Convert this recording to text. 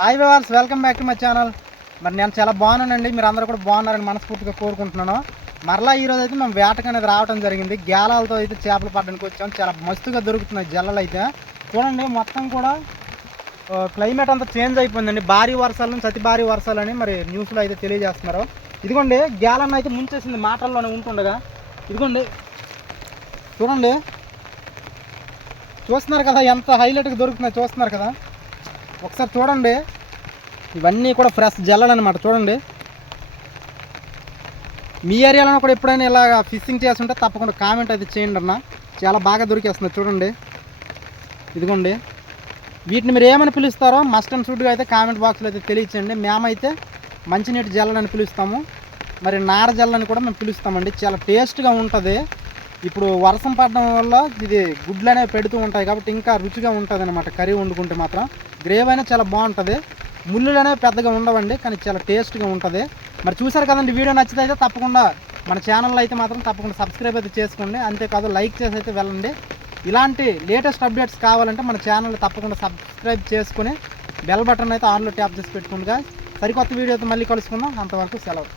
Hi viewers, welcome back to my channel. మరి నేను చాలా బాగున్నానండి. మీరు అందరూ కూడా బాగున్నారని మనస్ఫూర్తిగా కోరుకుంటున్నాను. మరలా ఈరోజు అయితే మేము వేటకు అనేది రావడం జరిగింది. గేలాలతో అయితే చేపలు పట్టడానికి వచ్చాం. చాలా మస్తుగా దొరుకుతున్నాయి జల్లలు అయితే. చూడండి, మొత్తం కూడా క్లైమేట్ అంతా చేంజ్ అయిపోయిందండి. భారీ వర్షాల నుంచి అతి భారీ వర్షాలని మరి న్యూస్లో అయితే తెలియజేస్తున్నారు. ఇదిగోండి, గేలన్న అయితే ముంచేసింది మాటల్లోనే ఉంటుండగా. ఇదిగోండి చూడండి, చూస్తున్నారు కదా ఎంత హైలైట్గా దొరుకుతున్నాయి, చూస్తున్నారు కదా. ఒకసారి చూడండి, ఇవన్నీ కూడా ఫ్రెష్ జల్లలు అనమాట. చూడండి, మీ ఏరియాలో కూడా ఎప్పుడైనా ఇలాగ ఫిషింగ్ చేస్తుంటే తప్పకుండా కామెంట్ అయితే చేయండి అన్న. చాలా బాగా దొరికేస్తుంది. చూడండి, ఇదిగోండి, వీటిని మీరు ఏమని పిలుస్తారో మస్ట్ అండ్ షుడ్గా అయితే కామెంట్ బాక్స్లో అయితే తెలియచేయండి. మేమైతే మంచినీటి జల్లని పిలుస్తాము, మరి నార జల్లని కూడా మేము పిలుస్తామండి. చాలా టేస్ట్గా ఉంటుంది. ఇప్పుడు వర్షం పడడం వల్ల ఇది గుడ్లు అనేవి పెడుతూ ఉంటాయి కాబట్టి ఇంకా రుచిగా ఉంటుంది అనమాట. కర్రీ వండుకుంటే మాత్రం గ్రేవీ అయినా చాలా బాగుంటుంది. ముళ్ళులు అనేవి పెద్దగా ఉండవండి, కానీ చాలా టేస్ట్గా ఉంటుంది. మరి చూసారు కదండి, వీడియో నచ్చితే అయితే తప్పకుండా మన ఛానల్లో అయితే మాత్రం తప్పకుండా సబ్స్క్రైబ్ అయితే చేసుకోండి. అంతేకాదు లైక్ చేసి అయితే వెళ్ళండి. ఇలాంటి లేటెస్ట్ అప్డేట్స్ కావాలంటే మన ఛానల్ తప్పకుండా సబ్స్క్రైబ్ చేసుకుని బెల్ బటన్ అయితే ఆన్లో ట్యాప్ చేసి పెట్టుకోండి. సరికొత్త వీడియోతో మళ్ళీ కలుసుకుందాం. అంతవరకు సెలవు.